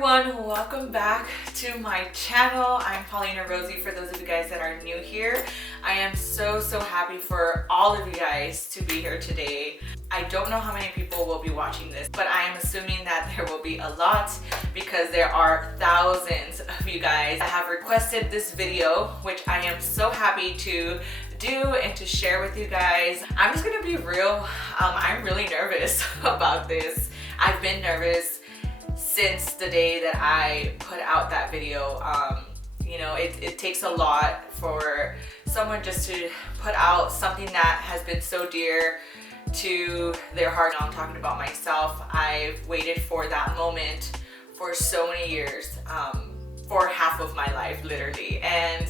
everyone, welcome back to my channel. I'm Paulina Rosie for those of you guys that are new here. I am so happy for all of you guys to be here today. I don't know how many people will be watching this, but I am assuming that there will be a lot because there are thousands of you guys that have requested this video, which I am so happy to do and to share with you guys. I'm just gonna be real, I'm really nervous about this. I've been nervous since the day that I put out that video. You know, it takes a lot for someone just to put out something that has been so dear to their heart. Now I'm talking about myself. I've waited for that moment for so many years, for half of my life literally, and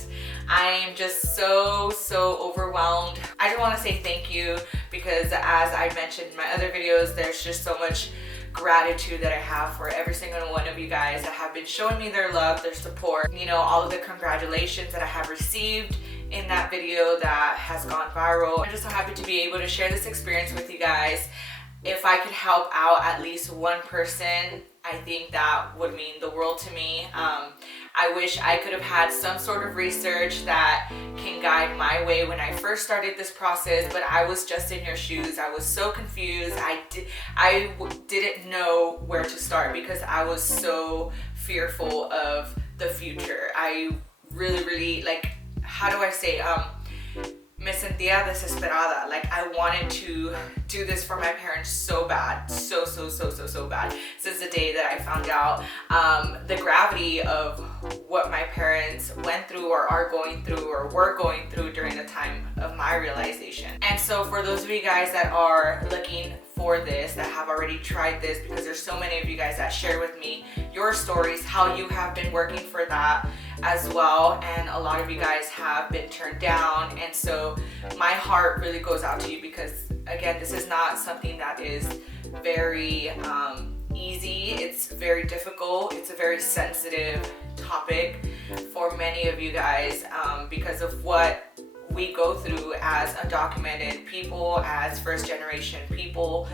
I'm just so overwhelmed. I just want to say thank you because, as I mentioned in my other videos, there's just so much gratitude that I have for every single one of you guys that have been showing me their love, their support, you know, all of the congratulations that I have received in that video that has gone viral. I'm just so happy to be able to share this experience with you guys. If I could help out at least one person, I think that would mean the world to me. I wish I could have had some sort of research that can guide my way when I first started this process, but I was just in your shoes. I was so confused. I didn't know where to start because I was so fearful of the future. I really, like, how do I say, me sentía desesperada. Like, I wanted to do this for my parents so bad, so bad, since the day that I found out the gravity of what my parents went through or are going through or were going through during the time of my realization. And so for those of you guys that are looking for this, that have already tried this, because there's so many of you guys that share with me your stories, how you have been working for that as well, and a lot of you guys have been turned down, and so my heart really goes out to you because, again, this is not something that is very easy. It's very difficult. It's a very sensitive topic for many of you guys because of what we go through as undocumented people, as first generation people,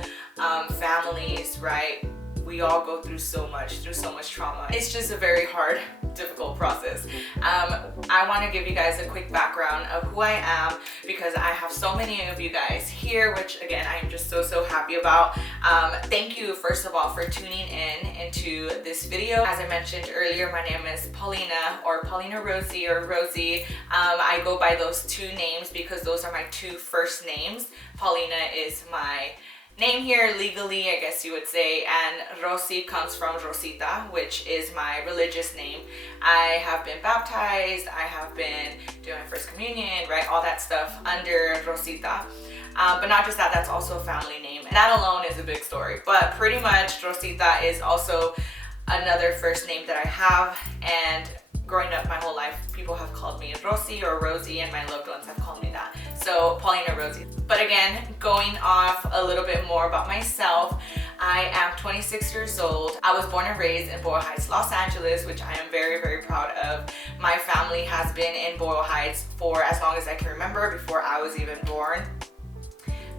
families, right? We all go through so much trauma. It's just a very hard, difficult process. I want to give you guys a quick background of who I am because I have so many of you guys here, which again, I am just so happy about. Thank you, first of all, for tuning into this video. As I mentioned earlier, my name is Paulina, or Paulina Rosie, or Rosie. I go by those two names because those are my two first names. Paulina is my name here legally, I guess you would say, and Rosie comes from Rosita, which is my religious name. I have been baptized, I have been doing my first communion, right, all that stuff under Rosita. But not just that, that's also a family name. And that alone is a big story, but pretty much Rosita is also another first name that I have, and growing up my whole life, people have called me Rosie or Rosie, and my loved ones have called me that. So Paulina Rosie. But again, going off a little bit more about myself, I am 26 years old. I was born and raised in Boyle Heights, Los Angeles, which I am very proud of. My family has been in Boyle Heights for as long as I can remember, before I was even born.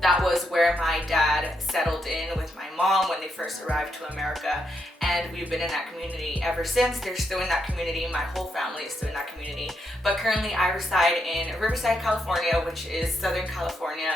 That was where my dad settled in with my mom when they first arrived to America, and we've been in that community ever since. They're still in that community. My whole family is still in that community. But currently I reside in Riverside, California, which is Southern California,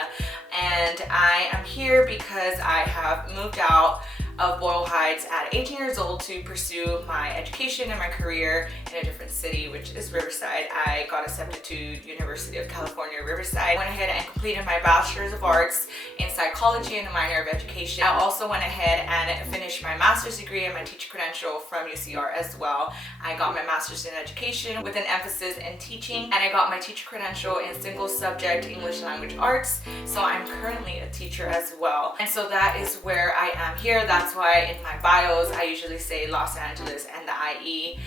and I am here because I have moved out of Boyle Heights at 18 years old to pursue my education and my career in a different city, which is Riverside. I got accepted to University of California, Riverside. I went ahead and completed my Bachelor's of Arts in Psychology and a minor of Education. I also went ahead and finished my Master's degree and my teacher credential from UCR as well. I got my Master's in Education with an emphasis in teaching, and I got my teacher credential in single subject English language arts. So I'm currently a teacher as well. And so that is where I am here. That's why in my bios I usually say Los Angeles and the IE,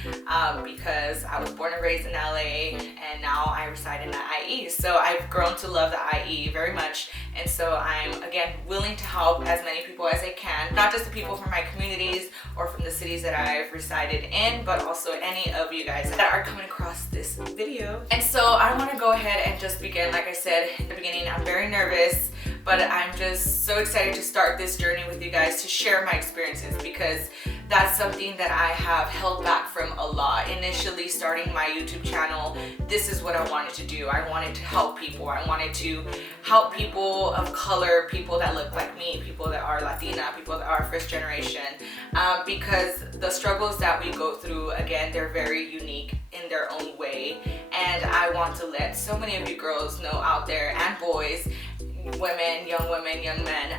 because I was born and raised in LA and now I reside in the IE. So I've grown to love the IE very much, and so I'm again willing to help as many people as I can, not just the people from my communities or from the cities that I've resided in, but also any of you guys that are coming across this video. And so I want to go ahead and just begin. Like I said in the beginning, I'm very nervous, but I'm just so excited to start this journey with you guys, to share my experiences, because that's something that I have held back from a lot. Initially starting my YouTube channel, this is what I wanted to do. I wanted to help people. I wanted to help people of color, people that look like me, people that are Latina, people that are first generation, because the struggles that we go through, again, they're very unique in their own way. And I want to let so many of you girls know out there, and boys, women, young men,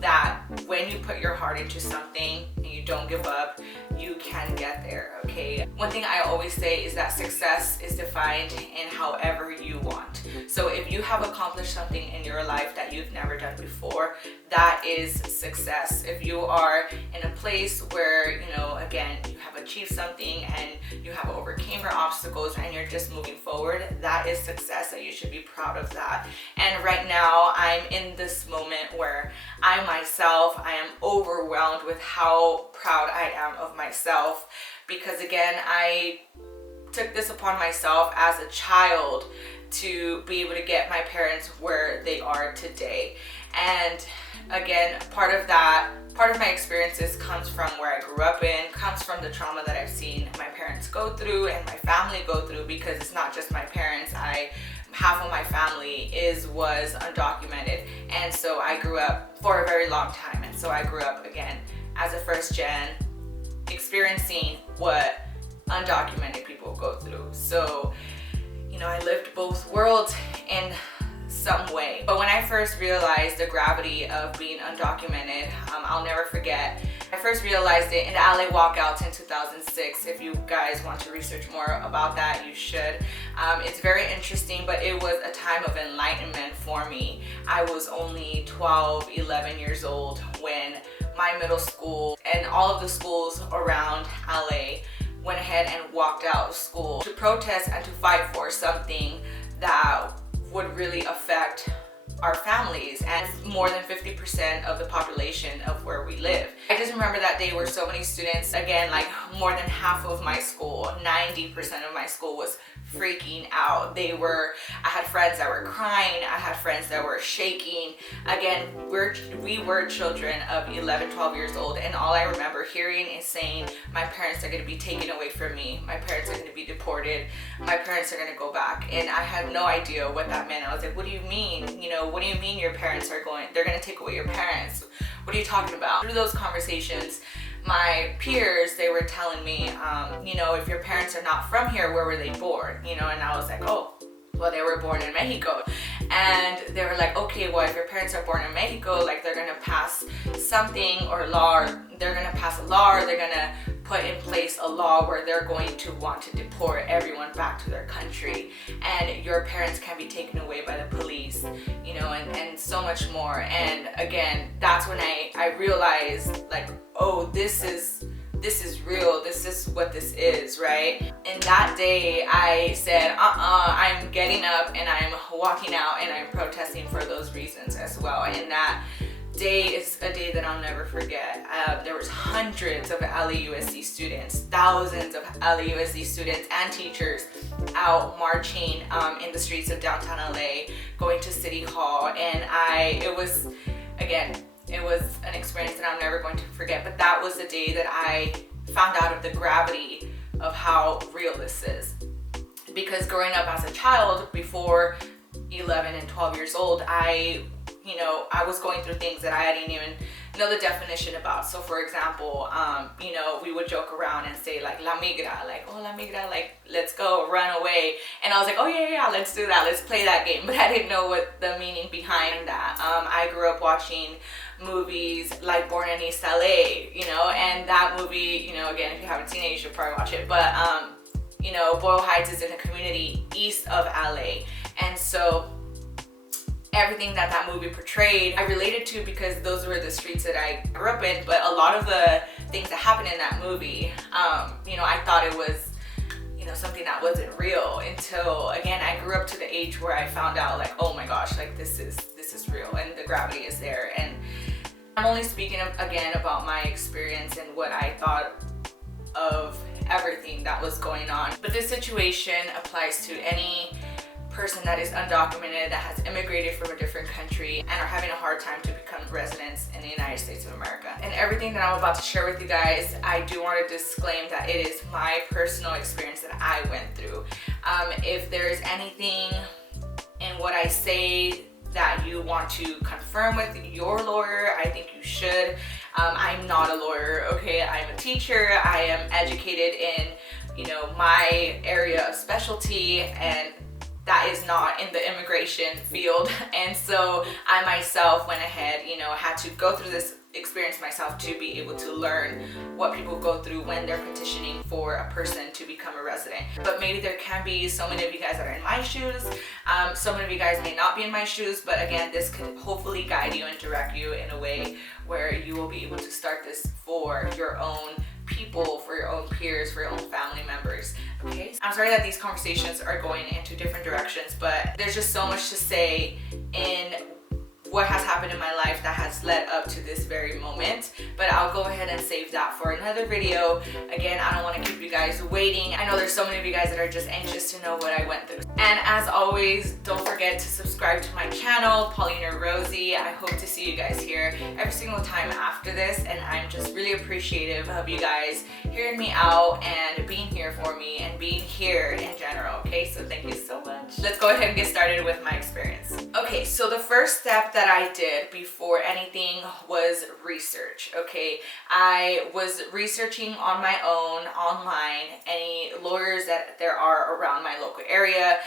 that when you put your heart into something and you don't give up, you can get there, okay? One thing I always say is that success is defined in however you want. So if you have accomplished something in your life that you've never done before, that is success. If you are in a place where, you know, again, you have achieved something and you have overcame your obstacles and you're just moving forward, that is success, and you should be proud of that. And right now I'm in this moment where I myself, I am overwhelmed with how proud I am of myself, because again, I took this upon myself as a child to be able to get my parents where they are today. And again, part of my experiences comes from where I grew up in, comes from the trauma that I've seen my parents go through and my family go through, because it's not just my parents. Half of my family was undocumented, and so I grew up for a very long time, and so I grew up again as a first gen, experiencing what undocumented people go through. So, you know, I lived both worlds in some way. But when I first realized the gravity of being undocumented, I'll never forget. I first realized it in the LA walkouts in 2006. If you guys want to research more about that, you should. It's very interesting, but it was a time of enlightenment for me. I was only 12, 11 years old when my middle school and all of the schools around LA went ahead and walked out of school to protest and to fight for something that would really affect our families and more than 50% of the population of where we live. I just remember that day where so many students, again, like more than half of my school, 90% of my school was freaking out. I had friends that were crying, I had friends that were shaking. Again, we were children of 11, 12 years old, and all I remember hearing is saying, my parents are gonna be taken away from me, my parents are gonna be deported, my parents are gonna go back. And I had no idea what that meant. I was like, what do you mean? You know, what do you mean your parents they're gonna take away your parents? What are you talking about? Through those conversations, my peers, they were telling me, you know, if your parents are not from here, where were they born? You know, and I was like, oh, well, they were born in Mexico. And they were like, okay, well, if your parents are born in Mexico, like they're gonna pass something or law, or they're gonna pass a law, or they're gonna put in place a law where they're going to want to deport everyone back to their country, and your parents can be taken away by the police, you know, and so much more. And again, that's when I realized, like, oh, this is real, this is what this is, right? And that day I said, I'm getting up and I'm walking out and I'm protesting for those reasons as well. And that day is a day that I'll never forget. There was hundreds of LAUSD students, thousands of LAUSD students and teachers out marching in the streets of downtown LA, going to City Hall, and it was an experience that I'm never going to forget. But that was the day that I found out of the gravity of how real this is. Because growing up as a child, before 11 and 12 years old, I was going through things that I didn't even know the definition about. So for example, we would joke around and say like la migra, like, oh, la migra, like, let's go, run away. And I was like, oh yeah, let's do that, let's play that game. But I didn't know what the meaning behind that. I grew up watching movies like Born in East LA, and that movie, again, if you haven't seen it, you should probably watch it. But Boyle Heights is in a community east of LA, and so everything that movie portrayed, I related to, because those were the streets that I grew up in. But a lot of the things that happened in that movie, I thought it was, something that wasn't real, until, again, I grew up to the age where I found out, like, oh my gosh, like, this is real, and the gravity is there. And I'm only speaking again about my experience and what I thought of everything that was going on. But this situation applies to any person that is undocumented, that has immigrated from a different country and are having a hard time to become residents in the United States of America. And everything that I'm about to share with you guys, I do want to disclaim that it is my personal experience that I went through. If there's anything in what I say that you want to confirm with your lawyer, I think you should. I'm not a lawyer, okay? I'm a teacher. I am educated in, my area of specialty, and that is not in the immigration field. And so I myself went ahead, had to go through this experience myself to be able to learn what people go through when they're petitioning for a person to become a resident. But maybe there can be so many of you guys that are in my shoes. So many of you guys may not be in my shoes, but again, this could hopefully guide you and direct you in a way where you will be able to start this for your own people, for your own peers, for your own family members. Okay, I'm sorry that these conversations are going into different directions, but there's just so much to say in what has happened in my life that has led up to this very moment. But I'll go ahead and save that for another video. Again, I don't want to keep you guys waiting. I know there's so many of you guys that are just anxious to know what I went through. And as always, don't forget to subscribe to my channel, Paulina Rosie. I hope to see you guys here every single time after this, and I'm just really appreciative of you guys hearing me out and being here for me and being here in general, okay? So thank you so much. Let's go ahead and get started with my experience. Okay, so the first step that I did before anything was research, okay? I was researching on my own, online, any lawyers that there are around my local area,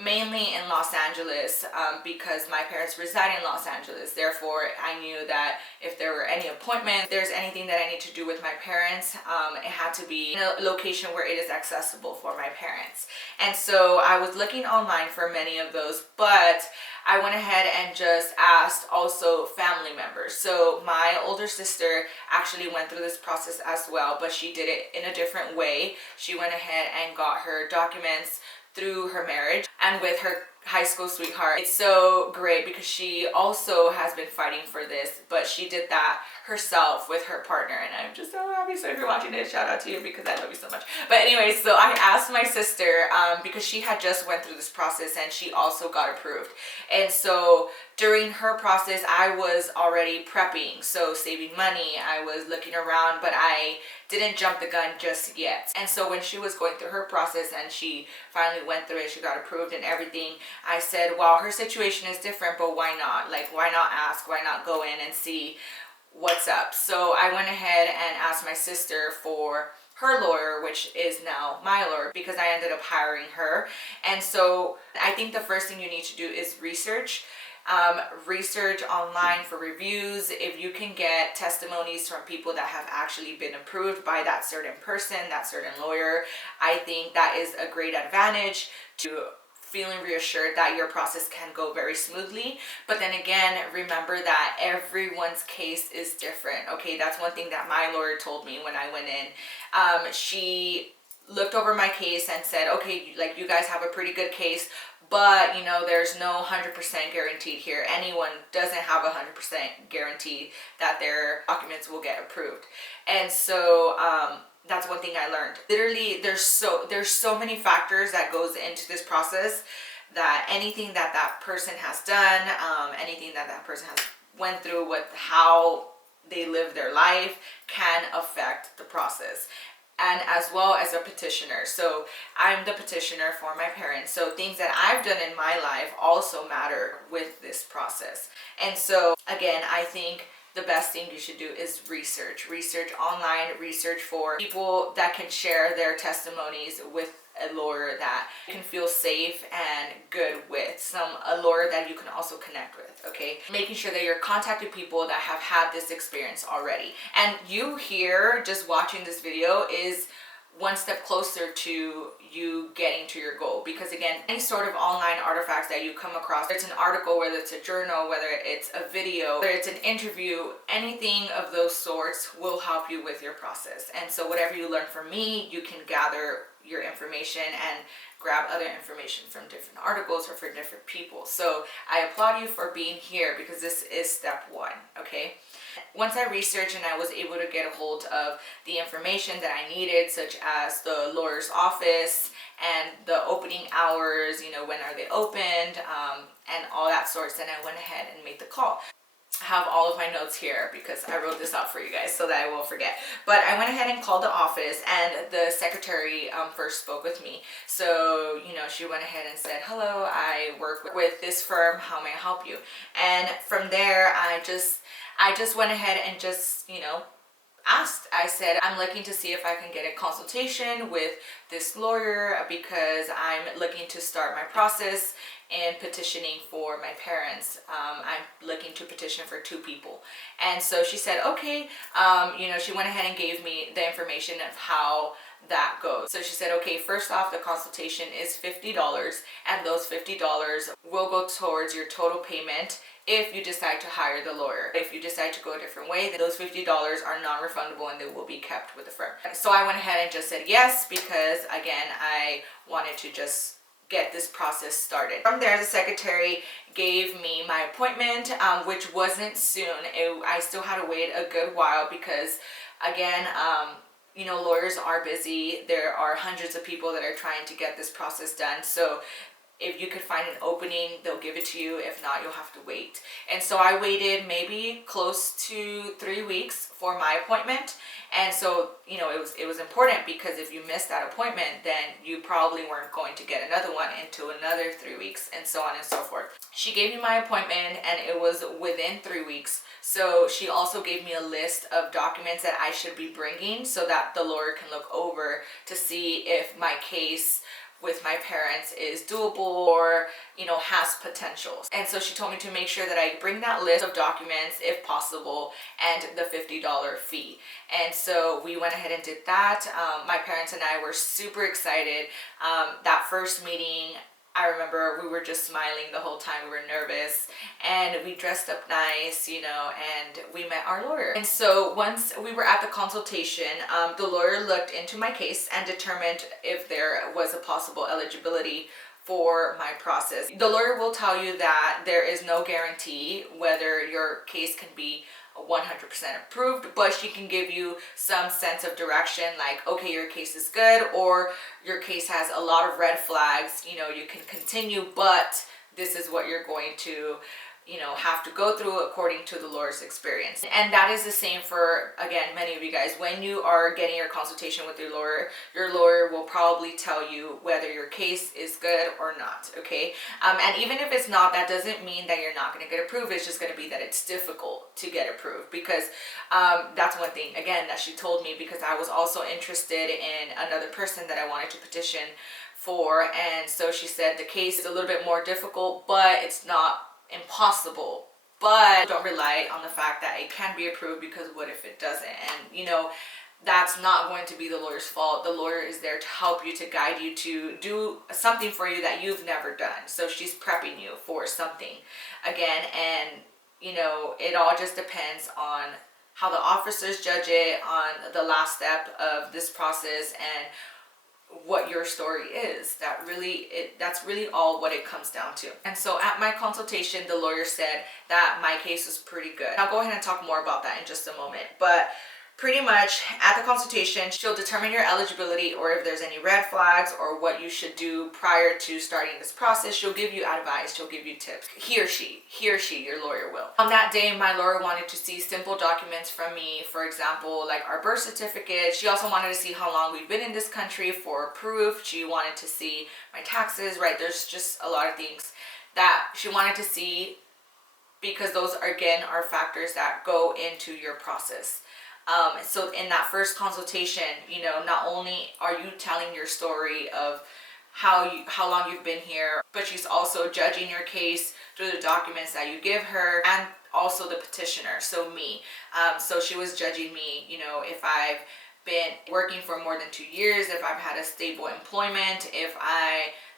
mainly in Los Angeles, because my parents reside in Los Angeles. Therefore, I knew that if there were any appointments, if there's anything that I need to do with my parents, it had to be in a location where it is accessible for my parents. And so I was looking online for many of those, but I went ahead and just asked also family members. So my older sister actually went through this process as well, but she did it in a different way. She went ahead and got her documents through her marriage and with her high school sweetheart. It's so great because she also has been fighting for this, but she did that herself with her partner, and I'm just so happy. So if you're watching this, shout out to you because I love you so much. But anyway, so I asked my sister because she had just went through this process and she also got approved. And so during her process, I was already prepping, so saving money. I was looking around, but I didn't jump the gun just yet. And so when she was going through her process and she finally went through it, she got approved and everything, I said, well, her situation is different, but why not? Like, why not ask? Why not go in and see what's up? So I went ahead and asked my sister for her lawyer, which is now my lawyer, because I ended up hiring her. And so I think the first thing you need to do is research. Research online for reviews. If you can get testimonies from people that have actually been approved by that certain person, that certain lawyer, I think that is a great advantage to feeling reassured that your process can go very smoothly. But then again, remember that everyone's case is different, okay? That's one thing that my lawyer told me when I went in. She looked over my case and said, okay, like, you guys have a pretty good case, but there's no 100% guaranteed here. Anyone doesn't have a 100% guarantee that their documents will get approved. And so that's one thing I learned. Literally, there's so many factors that goes into this process, that anything that that person has done, anything that that person has went through with how they live their life can affect the process. And as well as a petitioner. So I'm the petitioner for my parents. So things that I've done in my life also matter with this process. And so again, I think the best thing you should do is research online, research for people that can share their testimonies with a lawyer that you can feel safe and good with, a lawyer that you can also connect with, okay? Making sure that you're contacting people that have had this experience already. And you here just watching this video is one step closer to you getting to your goal, because again, any sort of online artifacts that you come across, whether it's an article, whether it's a journal, whether it's a video, whether it's an interview, anything of those sorts will help you with your process. And so whatever you learn from me, you can gather your information and grab other information from different articles or for different people. So I applaud you for being here, because this is step one, okay? Once I researched and I was able to get a hold of the information that I needed, such as the lawyer's office and the opening hours, when are they opened, and all that sorts. And I went ahead and made the call. I have all of my notes here because I wrote this out for you guys so that I won't forget. But I went ahead and called the office, and the secretary first spoke with me. So, she went ahead and said, "Hello, I work with this firm. How may I help you?" And from there, I just went ahead and just, asked. I said, "I'm looking to see if I can get a consultation with this lawyer because I'm looking to start my process in petitioning for my parents. I'm looking to petition for 2 people." And so she said, "Okay." She went ahead and gave me the information of how that goes. So she said, "Okay, first off, the consultation is $50, and those $50 will go towards your total payment if you decide to hire the lawyer. If you decide to go a different way, then those $50 are non-refundable and they will be kept with the firm." So I went ahead and just said yes, because again, I wanted to just get this process started. From there, the secretary gave me my appointment, which wasn't soon. I still had to wait a good while because, again, lawyers are busy. There are hundreds of people that are trying to get this process done. So if you could find an opening, they'll give it to you. If not, you'll have to wait. And so I waited maybe close to 3 weeks for my appointment. And so, it was important, because if you missed that appointment, then you probably weren't going to get another one until another 3 weeks, and so on and so forth. She gave me my appointment, and it was within 3 weeks. So she also gave me a list of documents that I should be bringing so that the lawyer can look over to see if my case with my parents is doable or has potential. And so she told me to make sure that I bring that list of documents if possible, and the $50 fee. And so we went ahead and did that. My parents and I were super excited. That first meeting, I remember we were just smiling the whole time. We were nervous, and we dressed up nice, and we met our lawyer. And so once we were at the consultation, the lawyer looked into my case and determined if there was a possible eligibility for my process. The lawyer will tell you that there is no guarantee whether your case can be 100% approved, but she can give you some sense of direction, like, okay, your case is good, or your case has a lot of red flags, you can continue, but this is what you're going to have to go through according to the lawyer's experience. And that is the same for, again, many of you guys. When you are getting your consultation with your lawyer will probably tell you whether your case is good or not, okay? And even if it's not, that doesn't mean that you're not going to get approved. It's just going to be that it's difficult to get approved, because that's one thing, again, that she told me, because I was also interested in another person that I wanted to petition for. And so she said the case is a little bit more difficult, but it's not impossible. But don't rely on the fact that it can be approved, because what if it doesn't? And that's not going to be the lawyer's fault. The lawyer is there to help you, to guide you, to do something for you that you've never done. So she's prepping you for something again. And it all just depends on how the officers judge it on the last step of this process, and what your story is. That's really all what it comes down to. And so at my consultation, the lawyer said that my case was pretty good. I'll go ahead and talk more about that in just a moment. But pretty much at the consultation, she'll determine your eligibility, or if there's any red flags, or what you should do prior to starting this process. She'll give you advice, she'll give you tips. He or she, your lawyer will. On that day, my lawyer wanted to see simple documents from me, for example, like our birth certificate. She also wanted to see how long we've been in this country for proof. She wanted to see my taxes, right? There's just a lot of things that she wanted to see, because those, again, are factors that go into your process. So in that first consultation, not only are you telling your story of how long you've been here, but she's also judging your case through the documents that you give her, and also the petitioner, so me. So she was judging me, if I've been working for more than 2 years, if I've had a stable employment,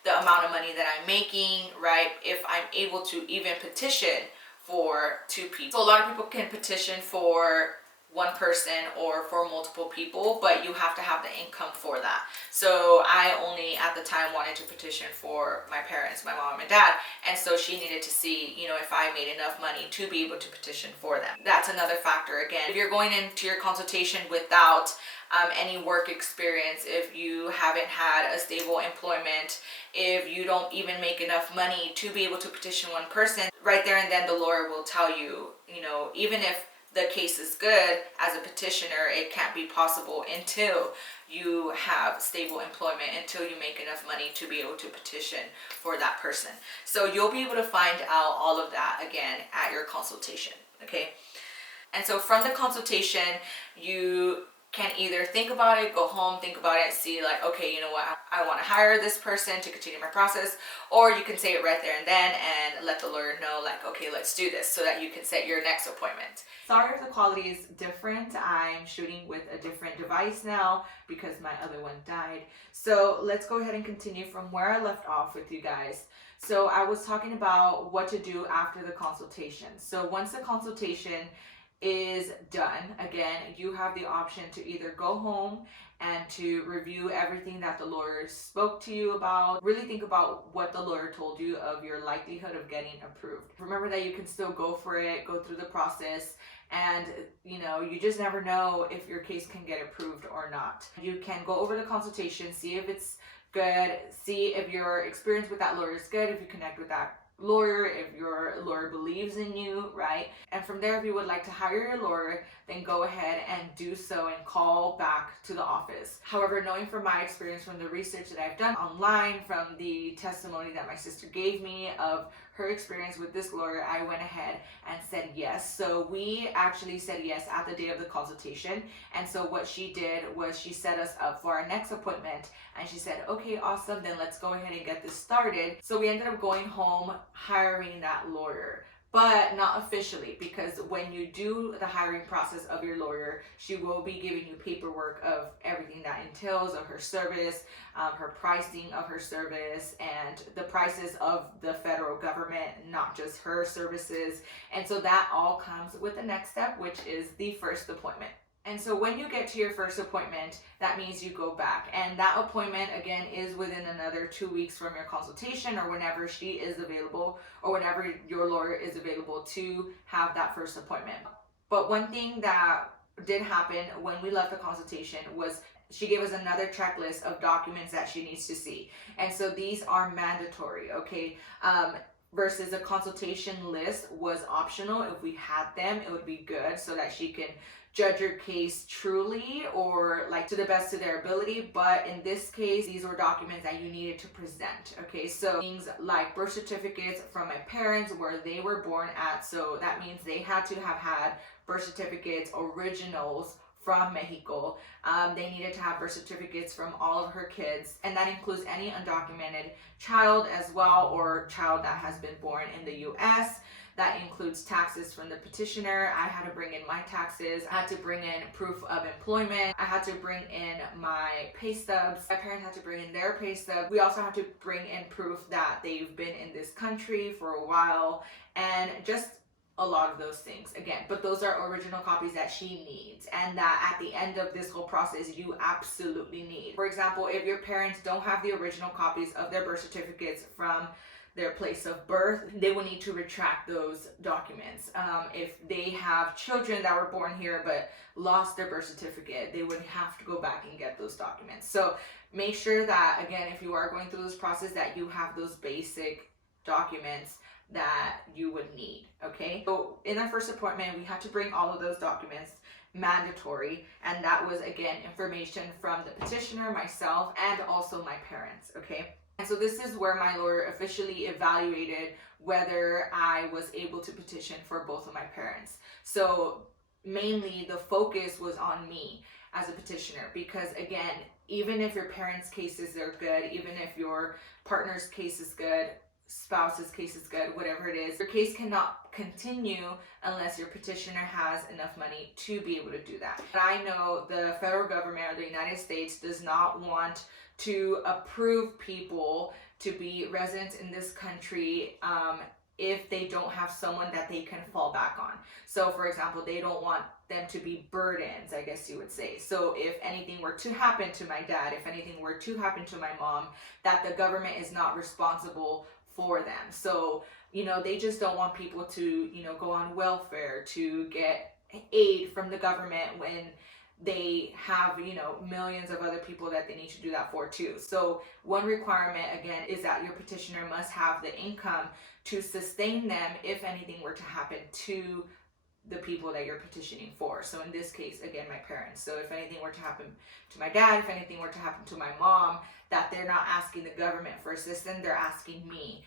the amount of money that I'm making, right? If I'm able to even petition for 2 people. So a lot of people can petition for one person or for multiple people, but you have to have the income for that. So I only at the time wanted to petition for my parents, my mom and dad, and so she needed to see, if I made enough money to be able to petition for them. That's another factor. Again, if you're going into your consultation without any work experience, if you haven't had a stable employment, if you don't even make enough money to be able to petition one person, right there and then the lawyer will tell you, even if the case is good, as a petitioner, it can't be possible until you have stable employment, until you make enough money to be able to petition for that person. So you'll be able to find out all of that again at your consultation, okay? And so from the consultation, you can either think about it, go home, think about it, see like, okay, you know what, I want to hire this person to continue my process, or you can say it right there and then and let the lawyer know like, okay, let's do this, so that you can set your next appointment. Sorry if the quality is different. I'm shooting with a different device now because my other one died. So let's go ahead and continue from where I left off with you guys. So I was talking about what to do after the consultation. So once the consultation is done, again, you have the option to either go home and to review everything that the lawyer spoke to you about. Really think about what the lawyer told you of your likelihood of getting approved. Remember that you can still go for it, go through the process, and you just never know if your case can get approved or not. You can go over the consultation, see if it's good, see if your experience with that lawyer is good, if you connect with that lawyer, if your lawyer believes in you, right? And from there, if you would like to hire your lawyer, then go ahead and do so and call back to the office. However, knowing from my experience, from the research that I've done online, from the testimony that my sister gave me of her experience with this lawyer, I went ahead and said yes. So we actually said yes at the day of the consultation. And so what she did was she set us up for our next appointment, and she said, okay, awesome, then let's go ahead and get this started. So we ended up going home, hiring that lawyer, but not officially, because when you do the hiring process of your lawyer, she will be giving you paperwork of everything that entails of her service, her pricing of her service, and the prices of the federal government, not just her services. And so that all comes with the next step, which is the first appointment. And so when you get to your first appointment, that means you go back. And that appointment, again, is within another 2 weeks from your consultation, or whenever she is available, or whenever your lawyer is available to have that first appointment. But one thing that did happen when we left the consultation was she gave us another checklist of documents that she needs to see. And so these are mandatory, okay? Versus a consultation list was optional. If we had them, it would be good so that she can judge your case truly, or like to the best of their ability. But in this case, these were documents that you needed to present, okay? So things like birth certificates from my parents, where they were born at. So that means they had to have had birth certificates, originals from Mexico. They needed to have birth certificates from all of her kids, and that includes any undocumented child as well, or child that has been born in the US. That includes taxes from the petitioner. I had to bring in my taxes. I had to bring in proof of employment. I had to bring in my pay stubs. My parents had to bring in their pay stub. We also have to bring in proof that they've been in this country for a while, and just a lot of those things again. But those are original copies that she needs, and that at the end of this whole process you absolutely need. For example, if your parents don't have the original copies of their birth certificates from their place of birth, they will need to retract those documents. If they have children that were born here but lost their birth certificate, they would have to go back and get those documents. So make sure that, again, if you are going through this process, that you have those basic documents that you would need, okay? So in our first appointment, we had to bring all of those documents, mandatory, and that was, again, information from the petitioner, myself, and also my parents, okay? And so this is where my lawyer officially evaluated whether I was able to petition for both of my parents. So mainly the focus was on me as a petitioner, because again, even if your parents' cases are good, even if your partner's case is good, spouse's case is good, whatever it is, your case cannot continue unless your petitioner has enough money to be able to do that. And I know the federal government, or the United States, does not want to approve people to be residents in this country if they don't have someone that they can fall back on. So for example, they don't want them to be burdens, I guess you would say. So if anything were to happen to my dad, if anything were to happen to my mom, that the government is not responsible for them. So, they just don't want people to, go on welfare, to get aid from the government when they have, you know, millions of other people that they need to do that for too. So one requirement again is that your petitioner must have the income to sustain them if anything were to happen to the people that you're petitioning for. So in this case, again, my parents. So if anything were to happen to my dad, if anything were to happen to my mom, that they're not asking the government for assistance, they're asking me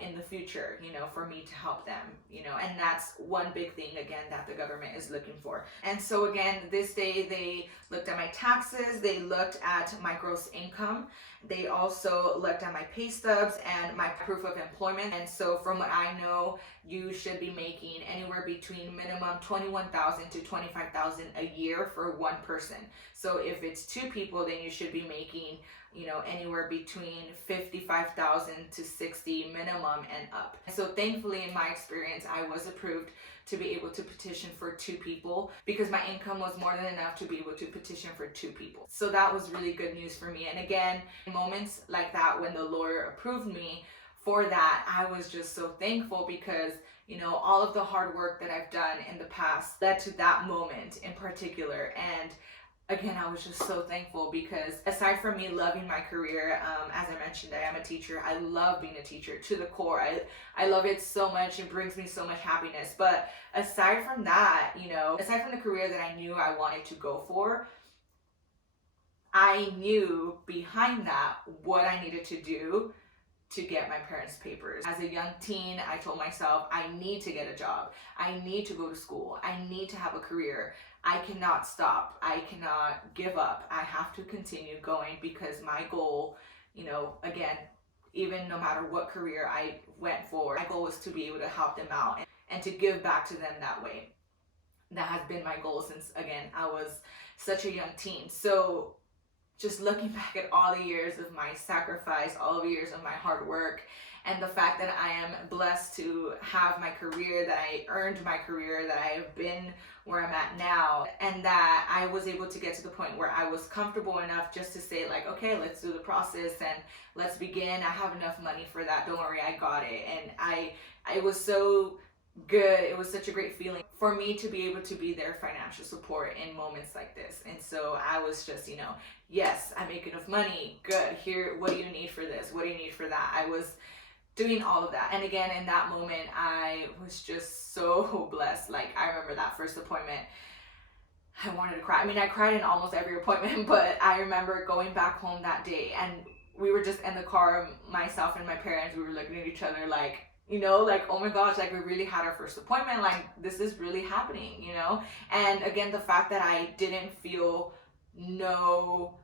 in the future, you know, for me to help them, you know, and that's one big thing, again, that the government is looking for. And so again, this day they looked at my taxes, they looked at my gross income, they also looked at my pay stubs and my proof of employment. And so from what I know, you should be making anywhere between minimum $21,000 to $25,000 a year for one person. So if it's two people, then you should be making, you know, anywhere between $55,000 to $60,000 minimum and up. So thankfully, in my experience, I was approved to be able to petition for two people because my income was more than enough to be able to petition for two people. So that was really good news for me. And again, in moments like that, when the lawyer approved me for that, I was just so thankful because, you know, all of the hard work that I've done in the past led to that moment in particular. And again, I was just so thankful because aside from me loving my career, as I mentioned, I am a teacher. I love being a teacher to the core. I love it so much. It brings me so much happiness. But aside from that, you know, aside from the career that I knew I wanted to go for, I knew behind that what I needed to do to get my parents' papers. As a young teen, I told myself, I need to get a job. I need to go to school. I need to have a career. I cannot stop. I cannot give up. I have to continue going because my goal, you know, again, even no matter what career I went for, my goal was to be able to help them out and to give back to them that way. That has been my goal since, again, I was such a young teen. So just looking back at all the years of my sacrifice, all the years of my hard work, and the fact that I am blessed to have my career, that I earned my career, that I have been where I'm at now, and that I was able to get to the point where I was comfortable enough just to say like, okay, let's do the process and let's begin. I have enough money for that. Don't worry, I got it. And I was so good. It was such a great feeling for me to be able to be their financial support in moments like this. And so I was just, you know, yes, I make enough money. Good. Here, what do you need for this? What do you need for that? I was doing all of that. And again, in that moment, I was just so blessed. Like, I remember that first appointment, I wanted to cry. I mean, I cried in almost every appointment, but I remember going back home that day and we were just in the car, myself and my parents, we were looking at each other like, you know, like, oh my gosh, like we really had our first appointment, like this is really happening, you know? And again, the fact that I didn't feel no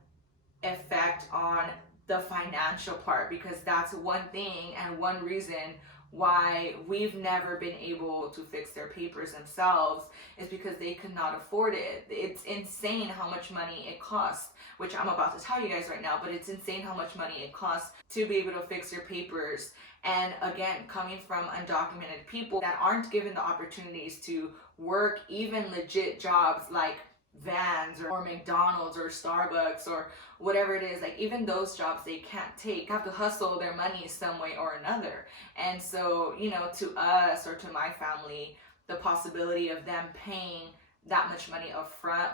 effect on the financial part, because that's one thing and one reason why we've never been able to fix their papers themselves is because they could not afford it. It's insane how much money it costs, which I'm about to tell you guys right now, but it's insane how much money it costs to be able to fix your papers. And again, coming from undocumented people that aren't given the opportunities to work even legit jobs like Vans or McDonald's or Starbucks or whatever it is, like even those jobs they can't take, have to hustle their money some way or another. And so, you know, to us or to my family, the possibility of them paying that much money up front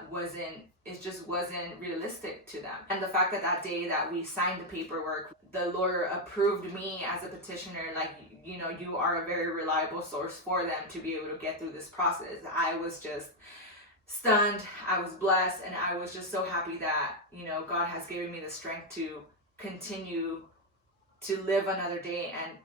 just wasn't realistic to them. And the fact that that day that we signed the paperwork, the lawyer approved me as a petitioner, like, you know, you are a very reliable source for them to be able to get through this process. I was just stunned. I was blessed, and I was just so happy that, you know, God has given me the strength to continue to live another day and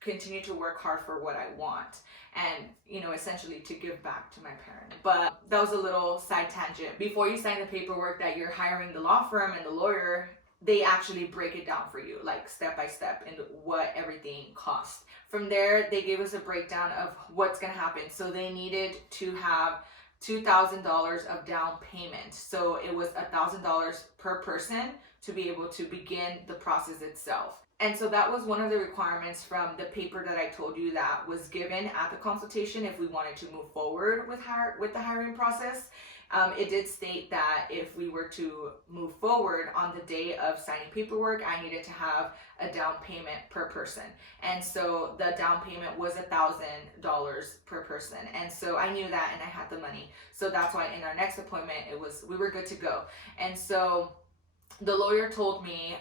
continue to work hard for what I want, and, you know, essentially to give back to my parents. But that was a little side tangent. Before you sign the paperwork that you're hiring the law firm and the lawyer, they actually break it down for you, like step by step, and what everything costs. From there, they gave us a breakdown of what's gonna happen. So they needed to have $2,000 of down payment. So it was $1,000 per person to be able to begin the process itself. And so that was one of the requirements from the paper that I told you that was given at the consultation if we wanted to move forward with the hiring process. It did state that if we were to move forward on the day of signing paperwork, I needed to have a down payment per person. And so the down payment was $1,000 per person. And so I knew that and I had the money. So that's why in our next appointment, we were good to go. And so the lawyer told me,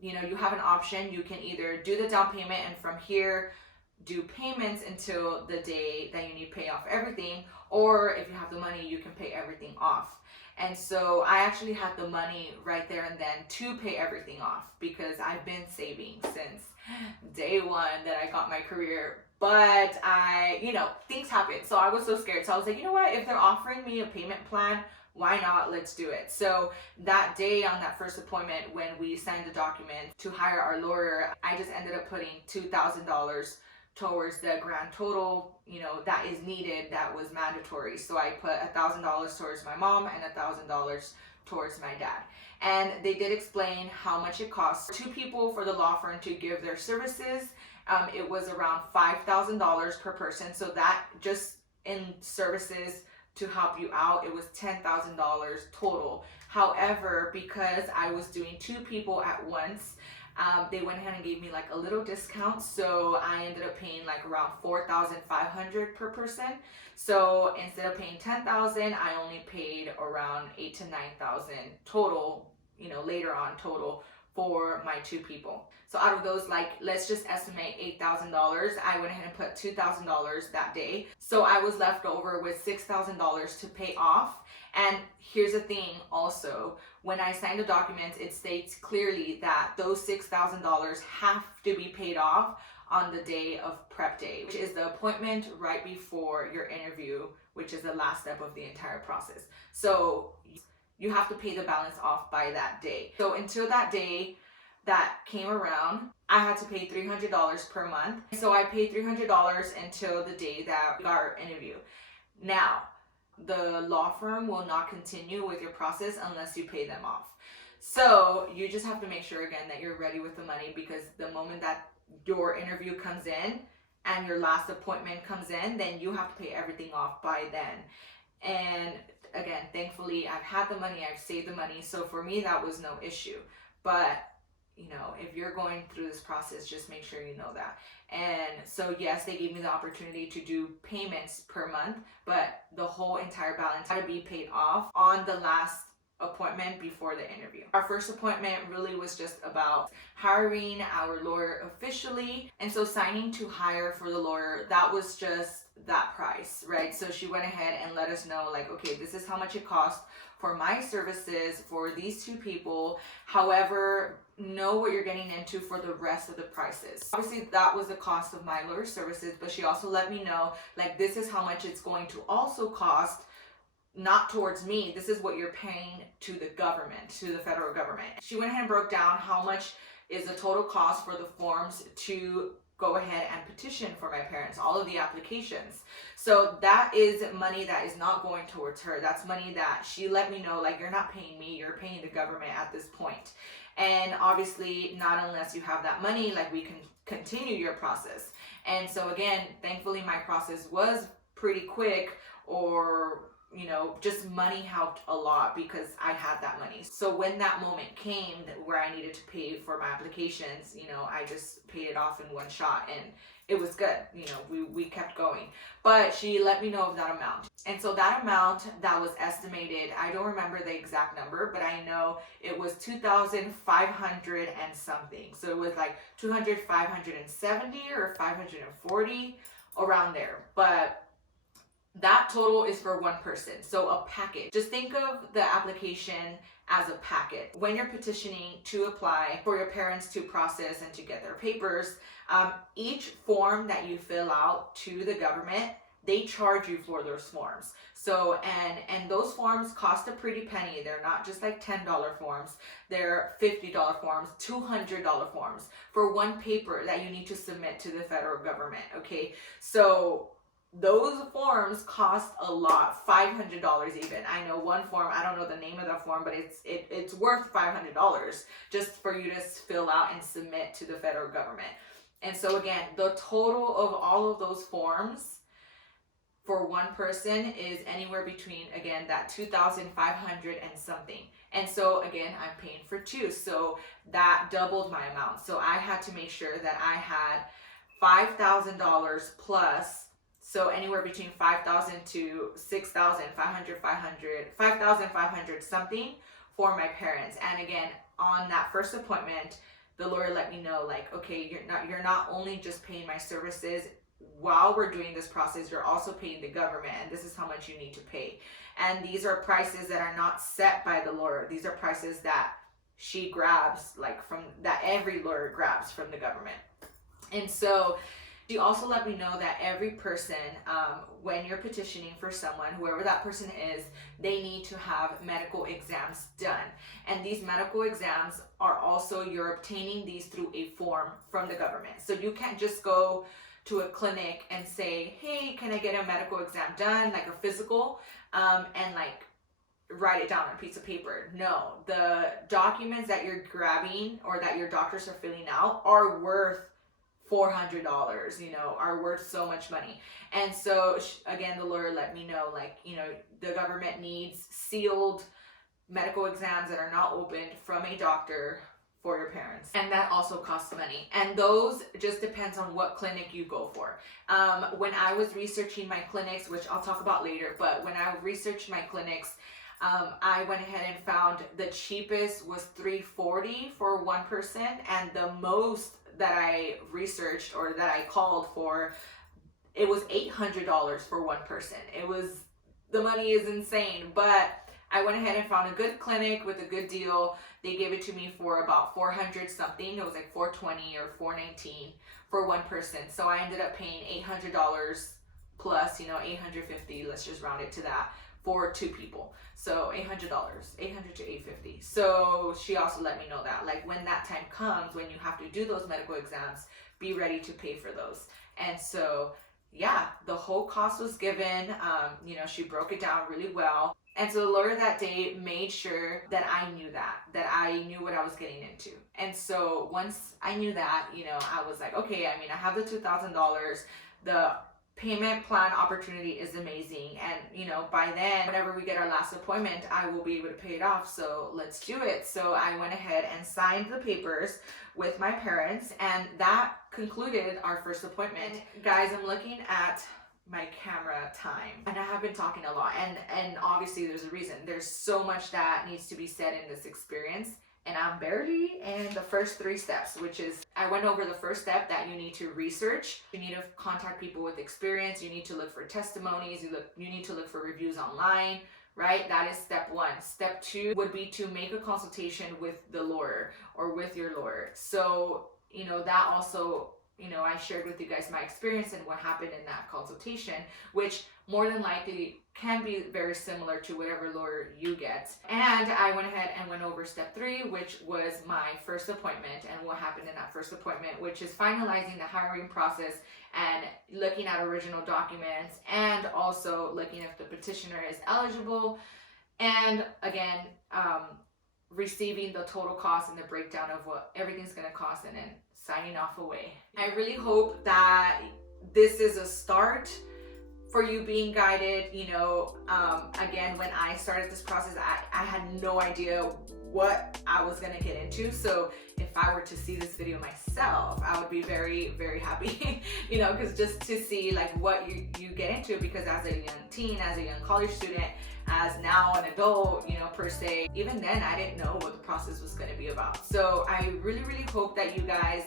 you have an option. You can either do the down payment and from here do payments until the day that you need to pay off everything, or if you have the money, you can pay everything off. And so I actually had the money right there and then to pay everything off because I've been saving since day one that I got my career. But things happen. So I was so scared. So I was like, you know what? If they're offering me a payment plan, why not? Let's do it. So that day on that first appointment, when we signed the document to hire our lawyer, I just ended up putting $2,000 towards the grand total, that is needed, that was mandatory. So I put $1,000 towards my mom and $1,000 towards my dad. And they did explain how much it costs. 2 people for the law firm to give their services. It was around $5,000 per person. So that just in services to help you out, it was $10,000 total. However, because I was doing 2 people at once, they went ahead and gave me like a little discount, so I ended up paying like around $4,500 per person. So instead of paying $10,000, I only paid around $8,000 to $9,000 total, later on total for my 2 people. So out of those, let's just estimate $8,000. I went ahead and put $2,000 that day. So I was left over with $6,000 to pay off. And here's the thing also, when I signed the documents, it states clearly that those $6,000 have to be paid off on the day of prep day, which is the appointment right before your interview, which is the last step of the entire process. So you have to pay the balance off by that day. So until that day that came around, I had to pay $300 per month. So I paid $300 until the day that we got our interview. Now, the law firm will not continue with your process unless you pay them off. So you just have to make sure again that you're ready with the money, because the moment that your interview comes in and your last appointment comes in, then you have to pay everything off by then. And again, thankfully I've had the money, I've saved the money. So for me, that was no issue. But if you're going through this process, just make sure you know that. And so yes, they gave me the opportunity to do payments per month, but the whole entire balance had to be paid off on the last appointment before the interview. Our first appointment really was just about hiring our lawyer officially. And so signing to hire for the lawyer, that was just that price, right? So she went ahead and let us know okay, this is how much it costs for my services for these 2 people. However, know what you're getting into for the rest of the prices. Obviously, that was the cost of my lawyer services, but she also let me know this is how much it's going to also cost, not towards me. This is what you're paying to the government, to the federal government. She went ahead and broke down how much is the total cost for the forms to go ahead and petition for my parents, all of the applications. So that is money that is not going towards her. That's money that she let me know, you're not paying me, you're paying the government at this point. And obviously, not unless you have that money, we can continue your process. And so again, thankfully my process was pretty quick, or just money helped a lot because I had that money. So when that moment came where I needed to pay for my applications, I just paid it off in one shot and it was good. We kept going. But she let me know of that amount. And so that amount that was estimated, I don't remember the exact number, but I know it was $2,500 and something. So it was $570 or $540, around there. But that total is for one person. So a packet. Just think of the application as a packet. When you're petitioning to apply for your parents to process and to get their papers, each form that you fill out to the government, they charge you for those forms. So, and those forms cost a pretty penny. They're not just $10 forms. They're $50 forms, $200 forms for one paper that you need to submit to the federal government, okay? So those forms cost a lot, $500 even. I know one form, I don't know the name of that form, but it's worth $500 just for you to fill out and submit to the federal government. And so again, the total of all of those forms for one person is anywhere between, again, that 2,500 and something. And so again, I'm paying for two, so that doubled my amount. So I had to make sure that I had $5,000 plus, so anywhere between 5,000 to 6,500, 5,500 something for my parents. And again, on that first appointment, the lawyer let me know, like, okay, you're not only just paying my services while we're doing this process, you're also paying the government, and this is how much you need to pay. And these are prices that are not set by the lawyer. These are prices that she grabs, like from that every lawyer grabs from the government. And so she also let me know that every person, when you're petitioning for someone, whoever that person is, they need to have medical exams done. And these medical exams are also, you're obtaining these through a form from the government. So you can't just go to a clinic and say, hey, can I get a medical exam done, like a physical, and like write it down on a piece of paper. No, the documents that you're grabbing or that your doctors are filling out are worth $400, you know, are worth so much money. And so again, the lawyer let me know, like, you know, the government needs sealed medical exams that are not opened from a doctor for your parents, and that also costs money. And those just depends on what clinic you go for. When I was researching my clinics, which I'll talk about later, but when I researched my clinics, I went ahead and found the cheapest was $340 for one person, and the most that I researched or that I called for, it was $800 for one person. It was, the money is insane, but I went ahead and found a good clinic with a good deal. They gave it to me for about 400 something. It was like 420 or 419 for one person. So I ended up paying $800 plus, you know, 850, let's just round it to that, for two people. So $800, 800 to 850. So she also let me know that, like, when that time comes, when you have to do those medical exams, be ready to pay for those. And so, yeah, the whole cost was given. You know, she broke it down really well. And so the lawyer that day made sure that I knew that I knew what I was getting into. And so once I knew that, you know, I was like, okay, I mean, I have the $2,000, the payment plan opportunity is amazing, and you know, by then, whenever we get our last appointment, I will be able to pay it off, so let's do it. So I went ahead and signed the papers with my parents, and that concluded our first appointment. Guys, I'm looking at my camera time, and I have been talking a lot, and obviously there's a reason. There's so much that needs to be said in this experience, and I'm barely in the first 3 steps, which is, I went over the first step that you need to research. You need to contact people with experience. You need to look for testimonies. You need to look for reviews online, right? That is step 1. Step 2 would be to make a consultation with the lawyer or with your lawyer. So, you know, that also, you know, I shared with you guys my experience and what happened in that consultation, which more than likely can be very similar to whatever lawyer you get. And I went ahead and went over step 3, which was my first appointment and what happened in that first appointment, which is finalizing the hiring process and looking at original documents, and also looking if the petitioner is eligible, and again, receiving the total cost and the breakdown of what everything's going to cost, and then signing off away. I really hope that this is a start for you being guided. You know, again, when I started this process, I had no idea what I was gonna get into. So if I were to see this video myself, I would be very, very happy, you know, because just to see like what you get into, because as a young teen, as a young college student, as now an adult, you know, per se, even then I didn't know what the process was gonna be about. So I really, really hope that you guys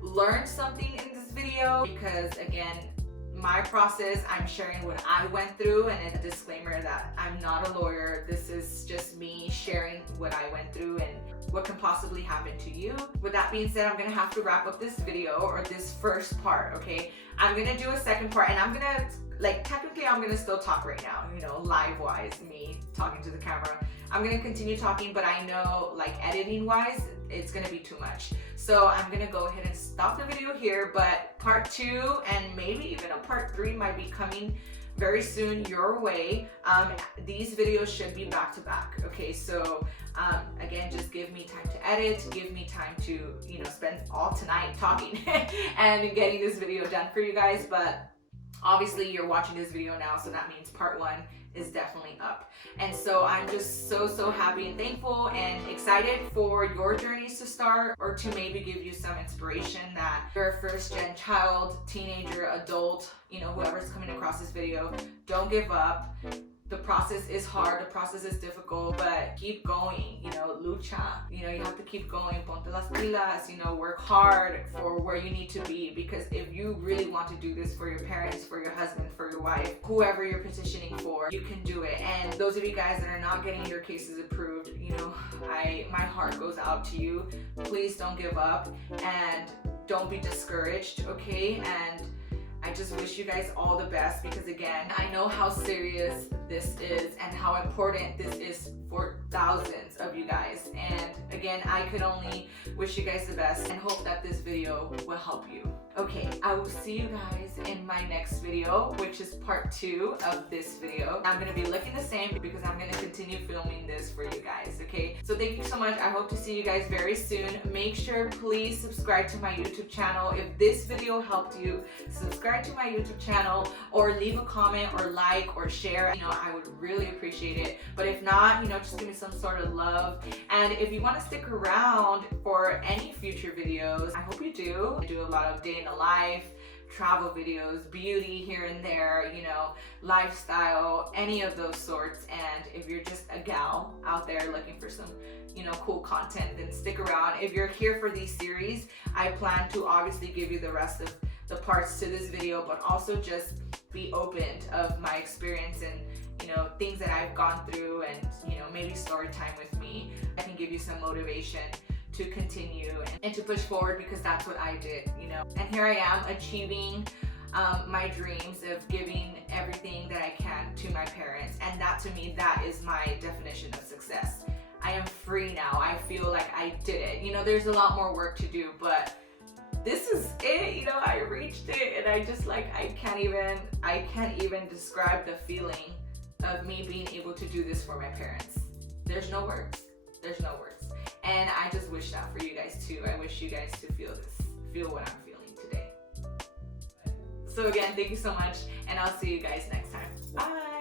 learned something in this video, because again, my process, I'm sharing what I went through, and a disclaimer that I'm not a lawyer. This is just me sharing what I went through and what can possibly happen to you. With that being said, I'm gonna have to wrap up this video, or this first part, okay? I'm gonna do a second part, and I'm gonna, like, technically I'm gonna still talk right now, you know, live wise, me talking to the camera. I'm gonna continue talking, but I know, like, editing wise, it's gonna be too much. So I'm gonna go ahead and stop the video here, but part 2 and maybe even a part 3 might be coming very soon your way. These videos should be back to back, okay? So again, just give me time to edit, give me time to, you know, spend all tonight talking and getting this video done for you guys. But Obviously you're watching this video now, so that means part 1 is definitely up. And so I'm just so happy and thankful and excited for your journeys to start, or to maybe give you some inspiration that you're a first-gen child, teenager, adult, you know, whoever's coming across this video. Don't give up. The process is hard, the process is difficult, but keep going, you know, lucha. You know, you have to keep going, ponte las pilas, you know, work hard for where you need to be, because if you really want to do this for your parents, for your husband, for your wife, whoever you're petitioning for, you can do it. And those of you guys that are not getting your cases approved, you know, my heart goes out to you. Please don't give up and don't be discouraged, okay? And I just wish you guys all the best, because again, I know how serious this is and how important this is for thousands of you guys. And again, I could only wish you guys the best and hope that this video will help you. Okay, I will see you guys in my next video, which is part 2 of this video. I'm gonna be looking the same because I'm gonna continue filming this for you guys, okay? So thank you so much. I hope to see you guys very soon. Make sure, please subscribe to my YouTube channel. If this video helped you, subscribe to my YouTube channel, or leave a comment or like or share. You know, I would really appreciate it. But if not, you know, just give me some sort of love. And if you want to stick around for any future videos, I hope you do. I do a lot of day in the life, travel videos, beauty here and there, you know, lifestyle, any of those sorts. And if you're just a gal out there looking for some, you know, cool content, then stick around. If you're here for these series, I plan to obviously give you the rest of the parts to this video, but also just be open of my experience and, you know, things that I've gone through, and, you know, maybe story time with me. I can give you some motivation to continue and to push forward, because that's what I did, you know. And here I am achieving my dreams of giving everything that I can to my parents, and that, to me, that is my definition of success. I am free now. I feel like I did it. You know, there's a lot more work to do, but this is it, you know. I reached it, and I just, like, I can't even describe the feeling of me being able to do this for my parents. There's no words. There's no words. And I just wish that for you guys too. I wish you guys to feel what I'm feeling today. So again, thank you so much, and I'll see you guys next time. Bye.